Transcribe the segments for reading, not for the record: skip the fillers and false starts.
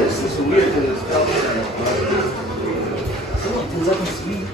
This is weird because it's sweet.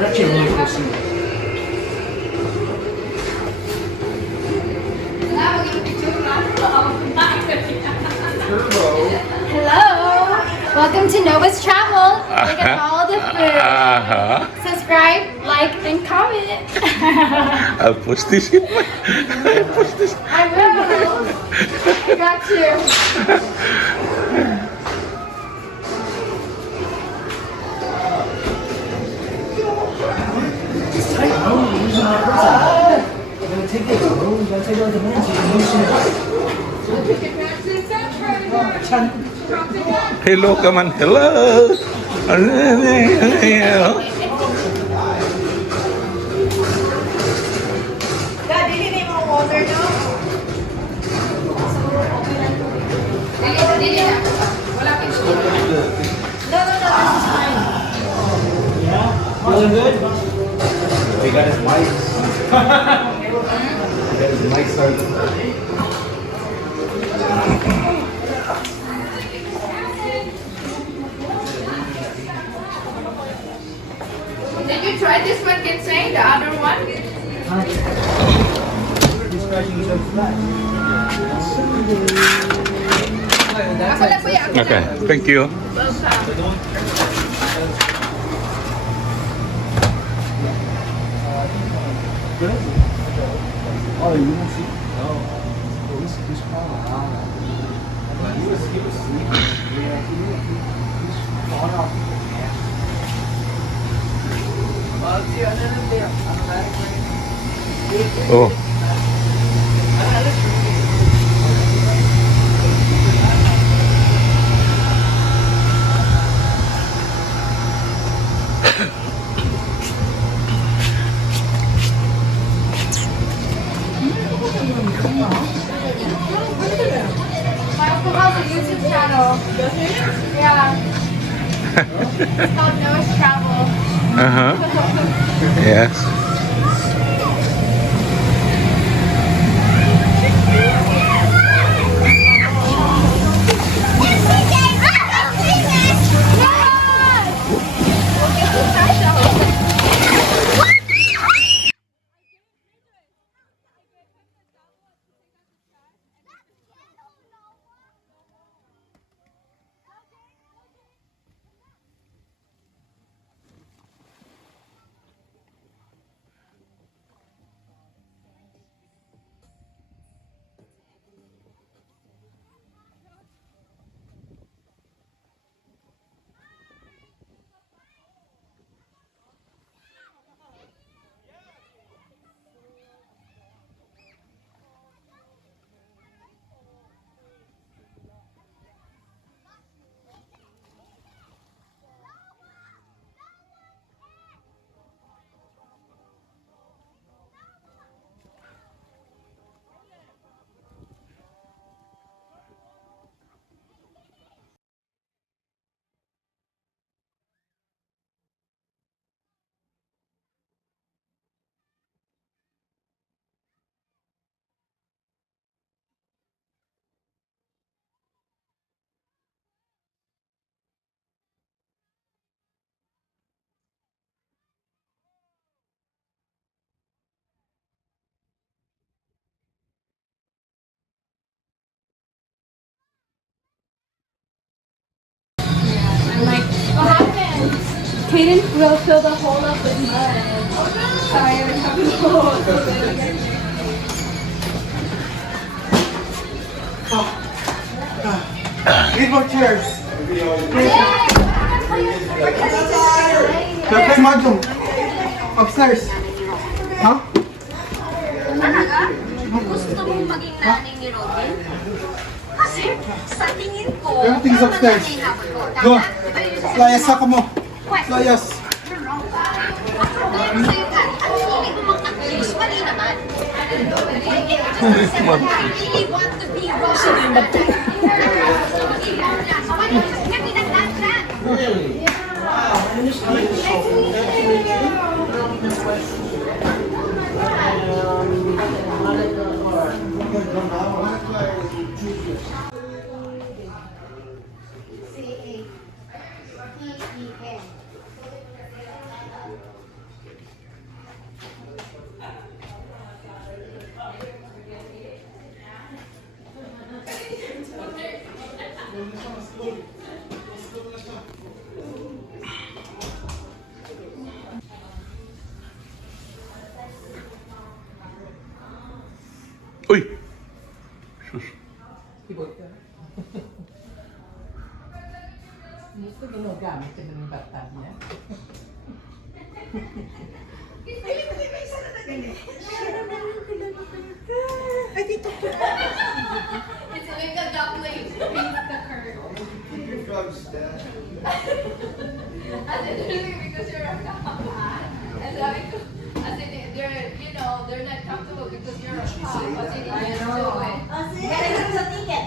Actually, really cool sweet. Hello. Welcome to Nova's Travel. Look at all the food. Subscribe, like, and comment. I'll push this in. I'll push this. I will. I got you. It's tight, bro. You're using my person. You gotta take it, bro. You gotta take out the minutes. You can use it. Hello, come on. Hello. Feeling good? He got his mics. He got his mics started. Did you try this one, Ginseng, the other one? He's scratching each other's back. Ako lang po yan. Okay, thank you. Oh, you didn't see? No. He's crawling. He was sleeping. Yeah, he's falling off. Oh. My uncle has a YouTube channel. Yeah. It's called Noah's Travel. Yes. I'm like, what happened? Kaden will fill the hole up with mud. Sorry, I'm having a hole. Need more chairs. Play Mahjong. Upstairs. Huh? Gusto mong maging nanay ni Robin? Kasi sa tingin ko, Everything's upstairs. Go. Layas ako mo. Layas. Ang feeling mo mag-accuse, mali naman. I really want to be Robin. Kami naglahat. Keyboard ka. Dito ginagamit ko ng bata niya. Ay, dito po. It's like a duckling. Paint the curve. Keep your drugs, Dad. As in, because you're a cop. And sabi ko, as in, they're, you know, they're not comfortable because you're a cop. As in, you just do it. Galing sa ticket.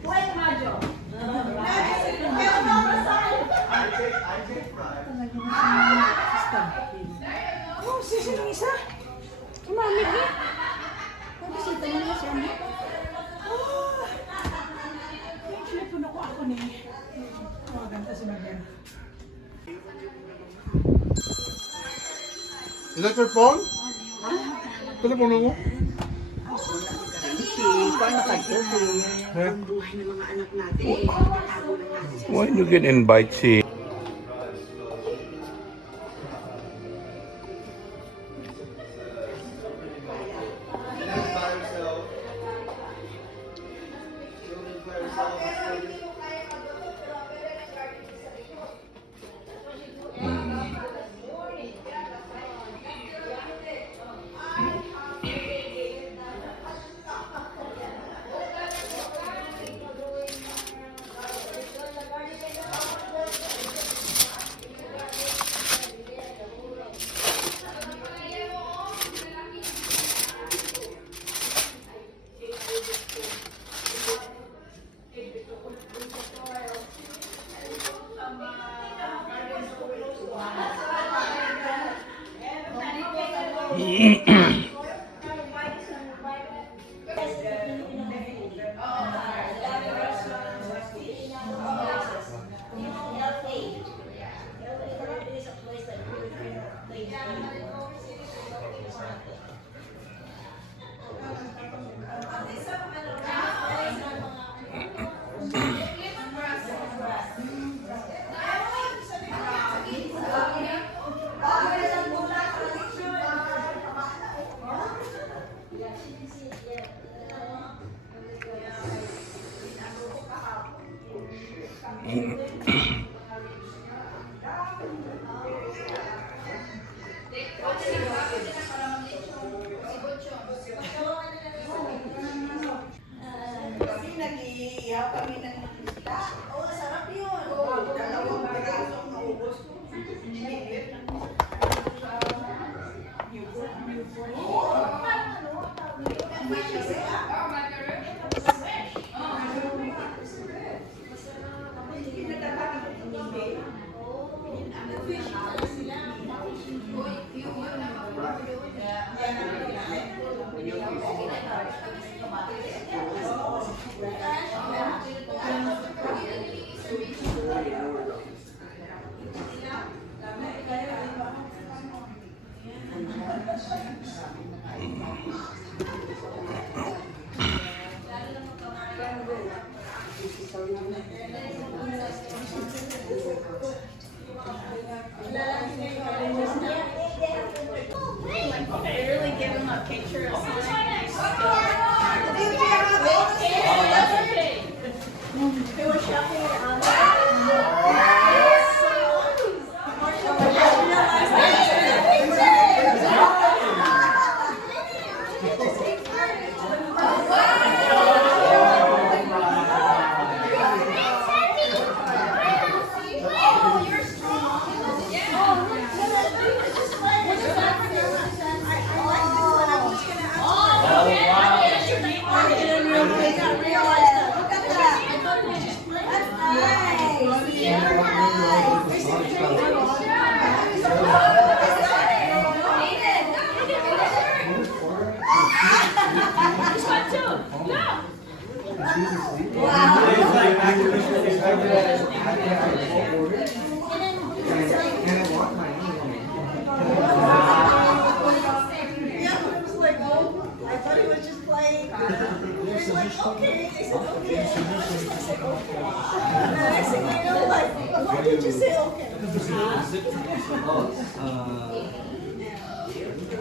Buhay ka, Majo. I take pride. Oh, sisi ng isa. Kumamit niya. Bisita mo na siya, no? Oh. Yung telepono ko ako ni. Oh, ganda si Marian. Is that your phone? Telepono mo? Why you get invite si? Kasi nag-iihaw kami ng isda. Oo, sarap yun. Dalawang pirasong naubos ko.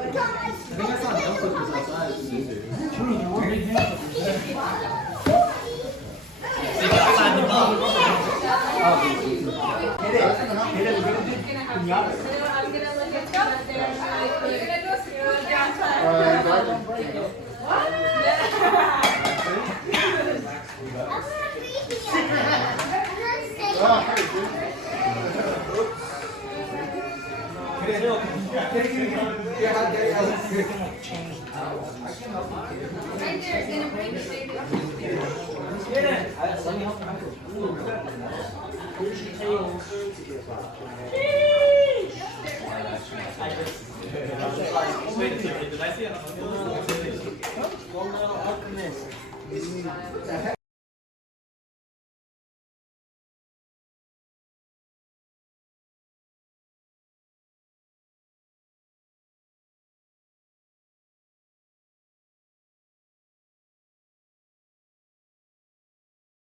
think I saw Dumpling was outside. I'm gonna look at you, but then you're gonna go see your grandfather. Right there, it's gonna break it, baby. Did I see it?